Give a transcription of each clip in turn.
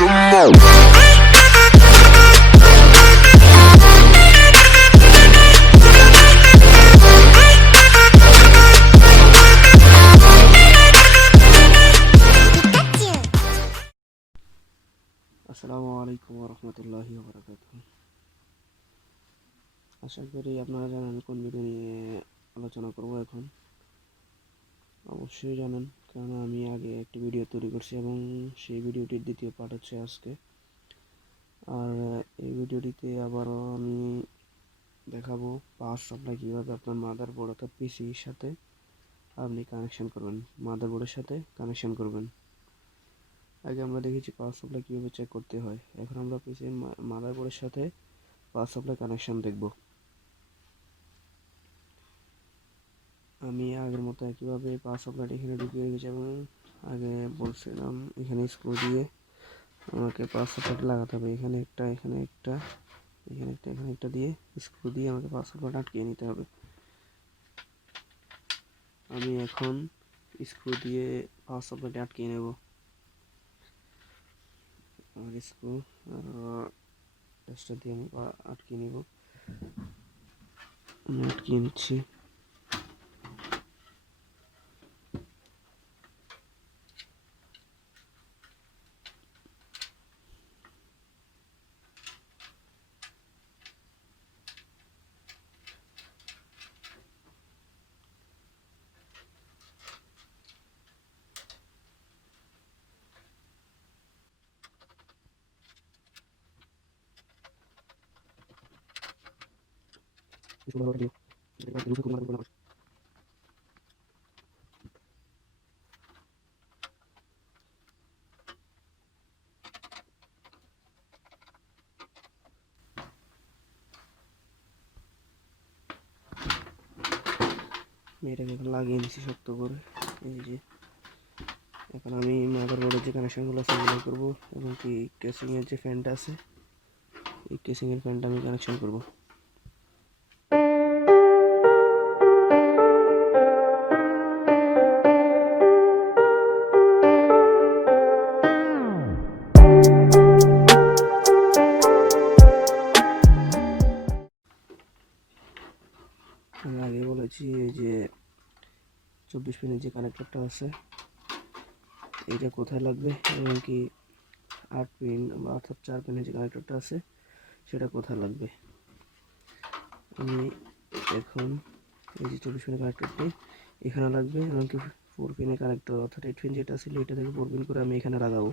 আসসালামু আলাইকুম ওরহমতুল্লাহি ওবারাকাতুহু। আশা করি আপনারা জানেন কোন ভিডিও নিয়ে আলোচনা করব। এখন অবশ্যই জানেন, কারণ আমি আগে একটি ভিডিও তৈরি করছি এবং সেই ভিডিওটির দ্বিতীয় পার্ট হচ্ছে আজকে। আর এই ভিডিওটিতে আবারও আমি দেখাবো পাওয়ার সাপ্লাই কীভাবে আপনার মাদারবোর্ড অর্থাৎ পিসির সাথে আপনি কানেকশন করবেন, মাদারবোর্ডের সাথে কানেকশন করবেন। আগে আমরা দেখেছি পাওয়ার সাপ্লাই কীভাবে চেক করতে হয়, এখন আমরা পিসির মাদারবোর্ডের সাথে পাওয়ার সাপ্লাই কানেকশন দেখব। আমি আগের মতো একইভাবে পাওয়ার সাপ্লাইটা এখানে ঢুকিয়ে রেখেছি এবং আগে বলছিলাম এখানে স্ক্রু দিয়ে আমাকে পাওয়ার সাপ্লাইটা লাগাতে হবে। এখানে একটা, এখানে একটা, এখানে একটা, এখানে একটা দিয়ে স্ক্রু দিয়ে আমাকে পাওয়ার সাপ্লাইটা আটকিয়ে নিতে হবে। আমি এখন স্ক্রু দিয়ে পাওয়ার সাপ্লাইটা আটকিয়ে নেব। আর স্ক্রু আর টেস্টার দিয়ে আমি আটকিয়ে নেব। আমি আটকিয়ে নিচ্ছি। এটাকে এখন লাগিয়ে নিচ্ছি শক্ত করে। এই যে এখন আমি মাদারবোর্ডের যে কানেকশনগুলো আছে সেগুলো করবো এবং কি কেসিংয়ের যে ফ্যানটা আছে এই কেসিংয়ের ফ্যানটা আমি কানেকশন করব। আমি আগে বলেছি এই যে 24 পিনের যে কানেক্টরটা আছে এইটা কোথায় লাগবে এবং কি 8 পিন বা অর্থাৎ 4 পিনের যে কানেক্টরটা আছে সেটা কোথায় লাগবে। আমি এখন এই যে 24 পিনের কানেক্টরটি এখানে লাগবে এবং কি 4 পিনের কানেক্টর অর্থাৎ 8 পিন যেটা ছিল এটা থেকে 4 পিন করে আমি এখানে লাগাবো।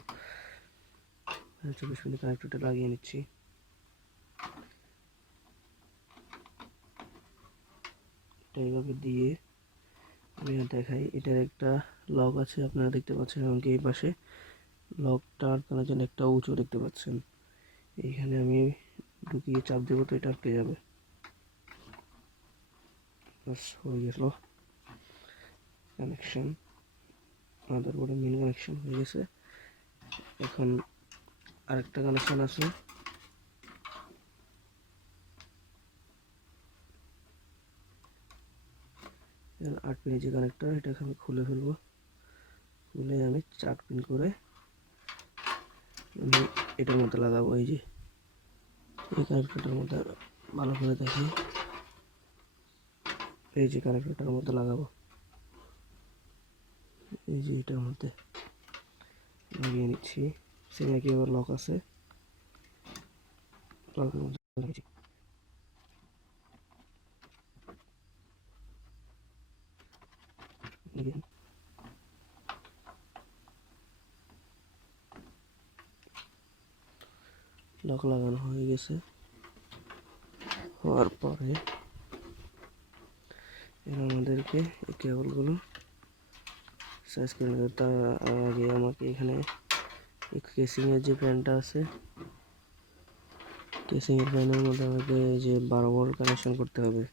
24 পিনের কানেক্টরটা লাগিয়ে নিচ্ছি। এইভাবে দিয়ে আমি দেখাই, এটার একটা লক আছে আপনারা দেখতে পাচ্ছেন এবং এই পাশে লকটা আটকানোর জন্য একটা উঁচু দেখতে পাচ্ছেন। এইখানে আমি ঢুকিয়ে চাপ দেবো তো এটা আটকে যাবে। বাস হয়ে গেল কানেকশন, মাদারবোর্ডে মেন কানেকশন হয়ে গেছে। এখন আরেকটা কানেকশন আছে, 8 পিনের যে কানেক্টর এটাকে আমি খুলে ফেলবো। খুলে আমি 4 পিন করে আমি এটার মধ্যে লাগাবো। এই যে এই কানেক্টরটার মধ্যে ভালো করে দেখি, এই যে কানেক্টরটার মধ্যে লাগাবো, এই যে এটার মধ্যে লাগিয়ে নিচ্ছি। সেম একইভাবে লক আছে, লকের মধ্যে লাগিয়েছি। লক লাগানো হয়ে গেছে। হওয়ার পরে এর আমাদেরকে এই কেবলগুলো সাইজ করে নেবে। তার আগে আমাকে এখানে কেসিংয়ের যে ফ্যানটা আছে কেসিংয়ের ফ্যানের মধ্যে আমাকে যে 12 ভোল্ট কানেকশন করতে হবে।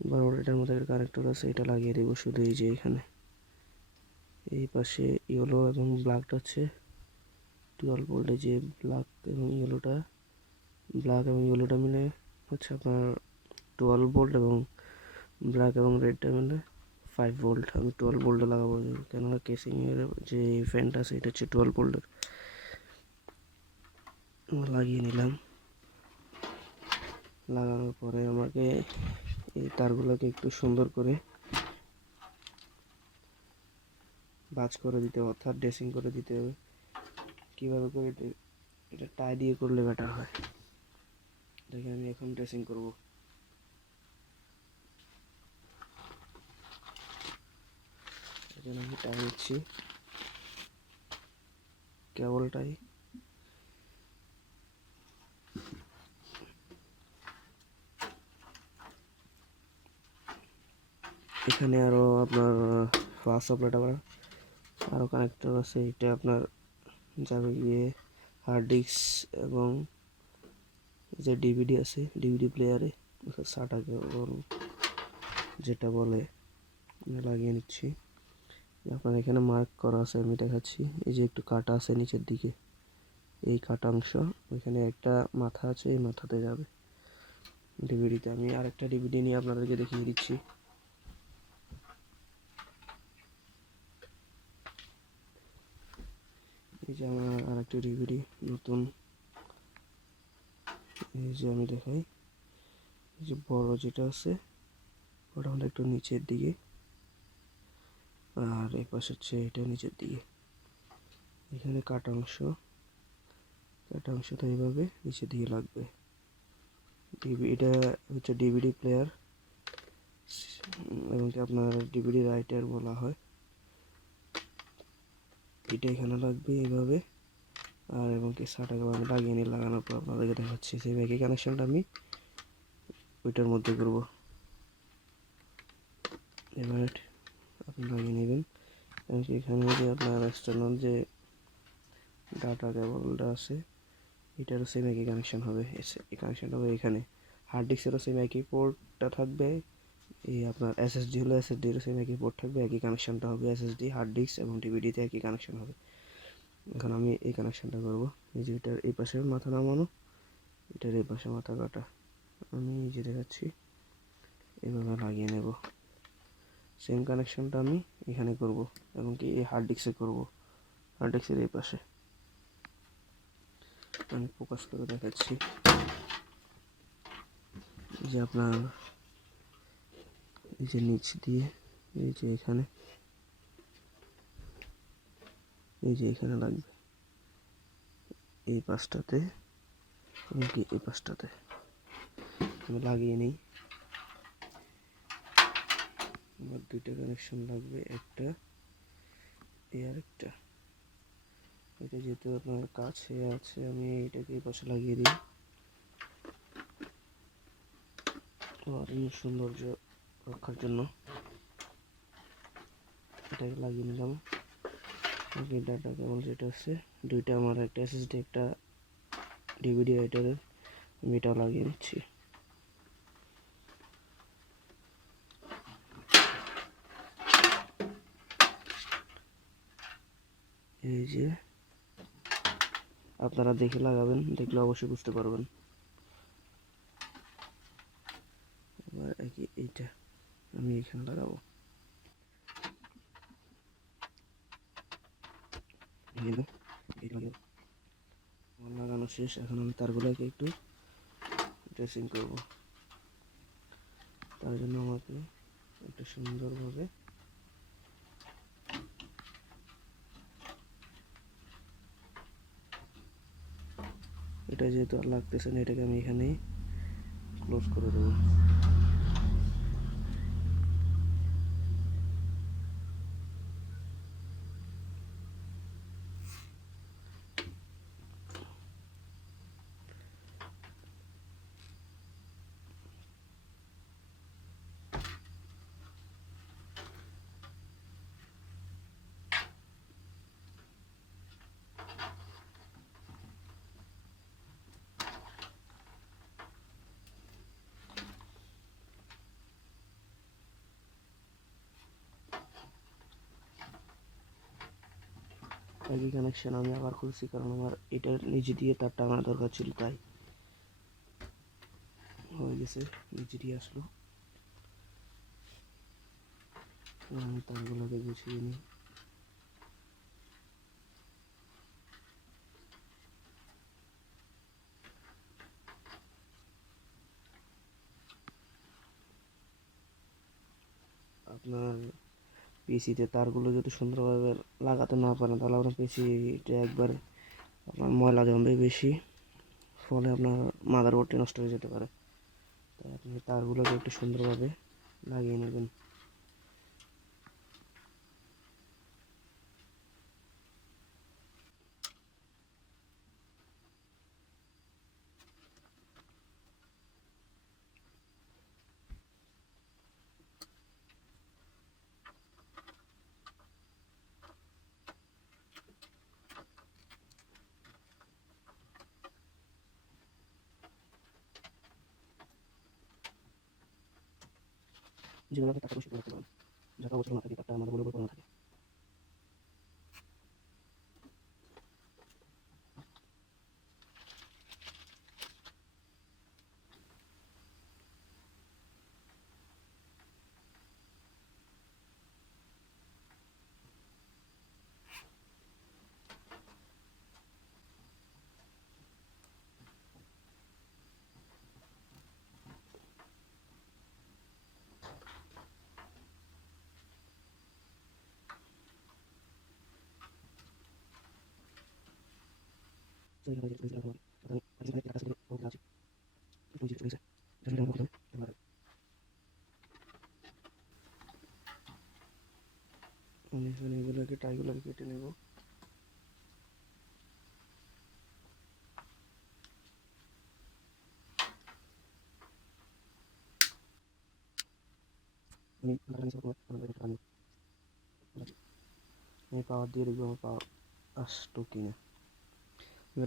12 ভোল্ট এটার মধ্যে একটা কানেক্টর আছে, এটা লাগিয়ে দেবো শুধু। এই যে এখানে এই পাশে ইয়েলো এবং ব্ল্যাকটা হচ্ছে 12 ভোল্টে, যে ব্ল্যাক এবং ইয়েলোটা, ব্ল্যাক এবং ইয়েলোটা মিলে হচ্ছে আপনার 12 ভোল্ট এবং ব্ল্যাক এবং রেডটা মিলে 5 ভোল্ট। আমি 12 ভোল্টে লাগাবো কেননা কেসিংয়ের যে ফ্যানটা আছে এটা হচ্ছে 12 ভোল্টের। লাগিয়ে নিলাম। লাগানোর পরে আমাকে এই তারগুলোকে একটু সুন্দর করে ভাঁজ করে দিতে হবে, অর্থাৎ ড্রেসিং করে দিতে হবে। কীভাবে করে এটা টাই দিয়ে করলে বেটার হয়। দেখে আমি এখন ড্রেসিং করব। এই জন্য আমি টাই নিচ্ছি, কেবল টাই। এখানে আরও আপনার পাওয়ার সাপ্লাইটা আরও কানেক্টর আছে। এটা আপনার যাবে গিয়ে হার্ড ডিস্ক এবং যে ডিভিডি আছে, ডিভিডি প্লেয়ারে সাটাকে যেটা বলে লাগিয়ে নিচ্ছি। আপনার এখানে মার্ক করা আছে, আমি দেখাচ্ছি। এই যে একটু কাটা আছে নিচের দিকে, এই কাটা অংশ, ওইখানে একটা মাথা আছে, এই মাথাতে যাবে ডিভিডিতে। আমি আরেকটা ডিভিডি নিয়ে আপনাদেরকে দেখিয়ে দিচ্ছি। এই যে আমার আরেকটা ডিভিডি নতুন, এই যে আমি দেখাই। এই যে বড় যেটা আছে ওটা হলো একটু নিচের দিকে, আর এই পাশে হচ্ছে এটা নিচের দিকে। এখানে কাটা অংশটা এইভাবে নিচের দিকে লাগবে। এটা হচ্ছে ডিভিডি প্লেয়ার এবং আপনার ডিভিডি রাইটার বলা হয়। এটা এখানে লাগবে এইভাবে, আর এবং কি সাটাকে আমি লাগিয়ে নিয়ে লাগানোর পর আপনাদেরকে দেখাচ্ছি। সেই ব্যাগে কানেকশনটা আমি ওইটার মধ্যে করব। এবার আপনি লাগিয়ে নেবেন। এমনকি এখানে যে আপনার এক্সটার্নাল যে ডাটা কেবলটা আছে, এটারও সেম একই কানেকশন হবে। এই কানেকশনটা হবে এখানে। হার্ড ডিস্কেরও সেম একই পোর্টটা থাকবে। এই আপনার এসএসডি হলো এসএসডিরও সেম একই পোর্ট থাকবে, একই কানেকশনটা হবে। এসএসডি, হার্ড ডিস্ক এবং ডিভিডিতে একই কানেকশন হবে। এখন আমি এই কানেকশনটা করব। এই যে এটার এই পাশে মাথা নামানো, এটার এই পাশে মাথা কাটা। আমি এই যে দেখাচ্ছি, এভাবে লাগিয়ে নেব। সেম কানেকশনটা আমি এখানে করব এবং কি এই হার্ড ডিস্কে করব, হার্ড ডিস্কের এই পাশে। আমি ফোকাস করে দেখাচ্ছি যে আপনার এই যে নিচ দিয়ে, এই যে এখানে, এই যে এখানে লাগবে এই পাশটাতে, এমনকি এই পাশটাতে আমি লাগিয়ে নিই। আমার দুইটা কানেকশন লাগবে, একটা এই আরেকটা। এটা যেহেতু আপনার কাছে আছে, আমি এইটাকে এই পাশে লাগিয়ে দিই। আর সৌন্দর্য রক্ষার জন্য এটাকে লাগিয়ে নিলাম। ডাটা কেবল যেটা আছে দুইটা, আমার একটা এসএসডি একটা ডিভিডি রাইটারের, আমি এটাও লাগিয়ে নিচ্ছি। এই যে আপনারা দেখে লাগাবেন, দেখলে অবশ্যই বুঝতে পারবেন। এবার এইটা আমি এখানে লাগাবো। আমার লাগানো শেষ। এখন আমি তারগুলোকে একটু ড্রেসিং করব। তার জন্য আমাকে একটু সুন্দরভাবে এটা যেহেতু আর লাগতেছে না, এটাকে আমি এখানেই ক্লোজ করে দেবো। একই কানেকশন আমি আবার খুলছি, কারণ আমার এটার নিচে দিয়ে তার টাঙানো দরকার ছিল, তাই হয়ে গেছে, নিচে দিয়ে আসলো। আমি তারগুলোকে গুছিয়ে নিই। এই যে আপনার পিসিতে তারগুলো যদি সুন্দরভাবে লাগাতে না পারেন তাহলে আপনার পিসিটা একবার আপনার ময়লা জমবে বেশি, ফলে আপনার মাদারবোর্ডটি নষ্ট হয়ে যেতে পারে। তাই আপনি তারগুলোকে একটু সুন্দরভাবে লাগিয়ে নেবেন। যেগুলো টাকা পয়সা করতে পারেন, টাকা পয়সা না থাকে তারটা আমাদের বলে না থাকে। আমি এখানে এগুলোকে টাইগুলোকে কেটে নেব। আমি পাওয়ার দিয়ে দেখবো আমার পাওয়ার আসতো কিনা।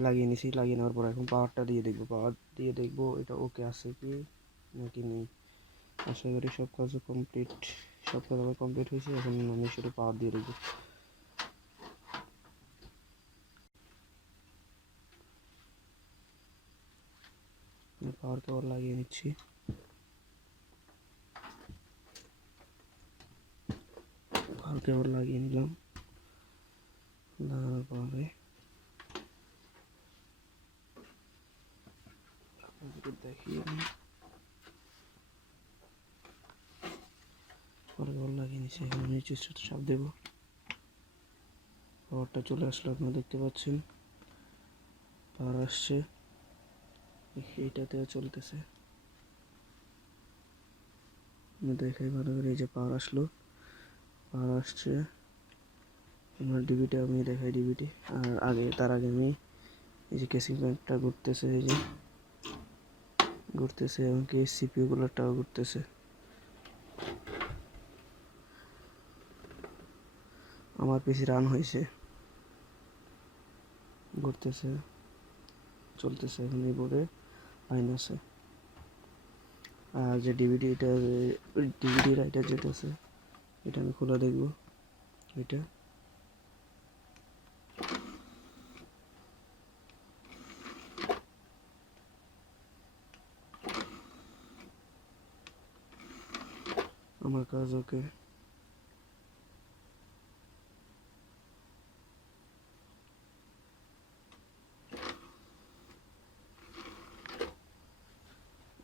লাগিয়ে নিছি, লাগিয়ে নেওয়ার পর এখন পাওয়ারটা দিয়ে দেখবো, পাওয়ার দিয়ে দেখবো এটা ওকে আছে কি নাকি নেই। আশা করি সব কাজ কমপ্লিট, সব কাজ আমার কমপ্লিট হয়েছে। এখন আমি শুধু পাওয়ার দিয়ে দেখবো। পাওয়ার কেবল লাগিয়ে নিচ্ছি। পাওয়ার কেবল লাগিয়ে নিলাম, লাগানোর পরে আপনাদেরকে দেখিয়ে নিই। পাওয়ার কেবল লাগিয়ে নিচ্ছি। এখন আমি চেষ্টা চাপ দেবো, পাওয়ারটা চলে আসলো, আপনারা দেখতে পাচ্ছেন পাওয়ার আসছে। এইটাতে চলতেছে, আমি দেখাই ভালো করে। এই যে পাওয়ার আসলো, পাওয়ার আসছে। আমার ডিবিটা আমি দেখাই, ডিবিটি। আর আগে তার আগে আমি এই যে কেসিং প্যান্টটা ঘুরতেছে, এই যে ঘুরতেছে, এমনকি সিপিইউ গুলোটাও ঘুরতেছে। আমার পিসি রান হয়েছে, ঘুরতেছে, চলতেছে। এখন এই বোর্ডে লাইন আছে। আর যে ডিভিডিটা, ডিভিডি রাইটার যেটা আছে, এটা আমি খোলা দেখবো। এটা আমার কাজ ওকে।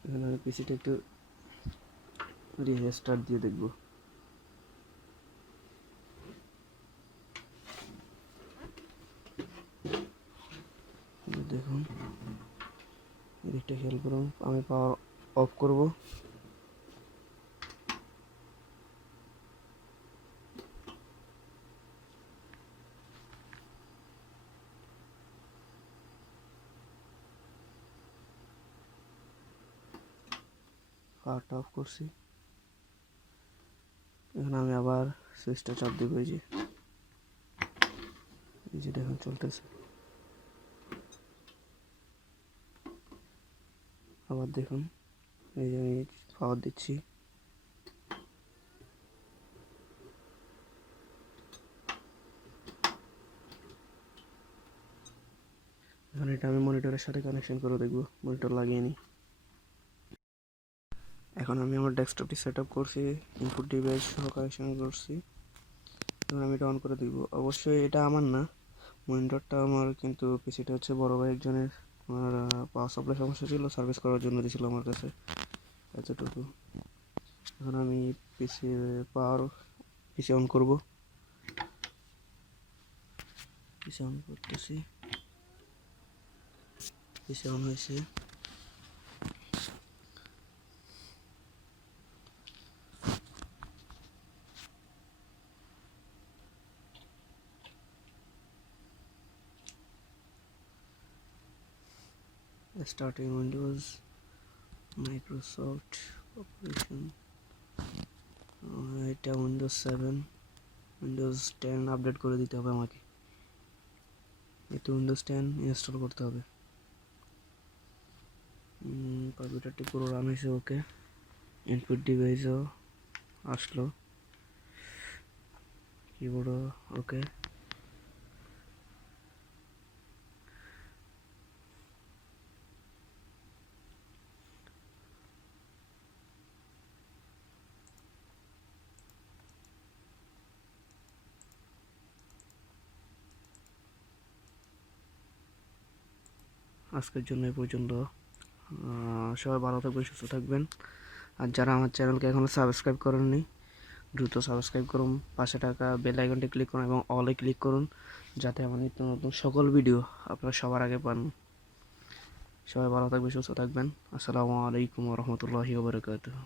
এখানে আমি পিসিটা একটু রিস্টার্ট দিয়ে দেখবো। দেখুন এদিকটা খেয়াল করুন। আমি পাওয়ার অফ করব। পাওয়ারটা অফ করছি। এখন আমি আবার সুইচটা চাপ দেবো। এই যে দেখুন চলতেছে। আবার দেখুন, এই যে আমি পাওয়ার দিচ্ছি। এখন এটা আমি মনিটরের সাথে কানেকশন করে দেখবো, মনিটর লাগিয়ে নিই। এখন আমি আমার ডেস্কটপটি সেট আপ করছি, ইনপুট ডিভাইস সহ কানেকশন করছি। এখন আমি এটা অন করে দেখবো। অবশ্যই এটা আমার না, মনিটরটা আমার, কিন্তু পিসিটা হচ্ছে বড় ভাই একজনের। আমার পাওয়ার সাপ্লাই সমস্যা ছিল, সার্ভিস করার জন্য দিয়েছিল আমার কাছে, এতটুকু। এখন আমি পিসি অন করব। পিসি অন করতেছি। পিসি অন হয়েছে। স্টার্টিং উইন্ডোজ, মাইক্রোসফট অপারেশন, এটা উইন্ডোজ 7, উইন্ডোজ 10 আপডেট করে দিতে হবে আমাকে। এতে উইন্ডোজ 10 ইনস্টল করতে হবে। কম্পিউটারটি পুরো রান হয়েছে, ওকে। ইনপুট ডিভাইসও আসলো, কিবোর্ডও ওকে। আজকের জন্য এই পর্যন্ত। সবাই ভালো থাকবেন, সুস্থ থাকবেন। আর যারা আমার চ্যানেলকে এখনও সাবস্ক্রাইব করেননি, দ্রুত সাবস্ক্রাইব করুন, পাশে থাকা বেল আইকনটি ক্লিক করুন এবং অলে ক্লিক করুন, যাতে আমার নিত্য নতুন সকল ভিডিও আপনারা সবার আগে পান। সবাই ভালো থাকবেন, সুস্থ থাকবেন। আসসালামু আলাইকুম ওয়া রাহমাতুল্লাহি ওয়া বারাকাতুহু।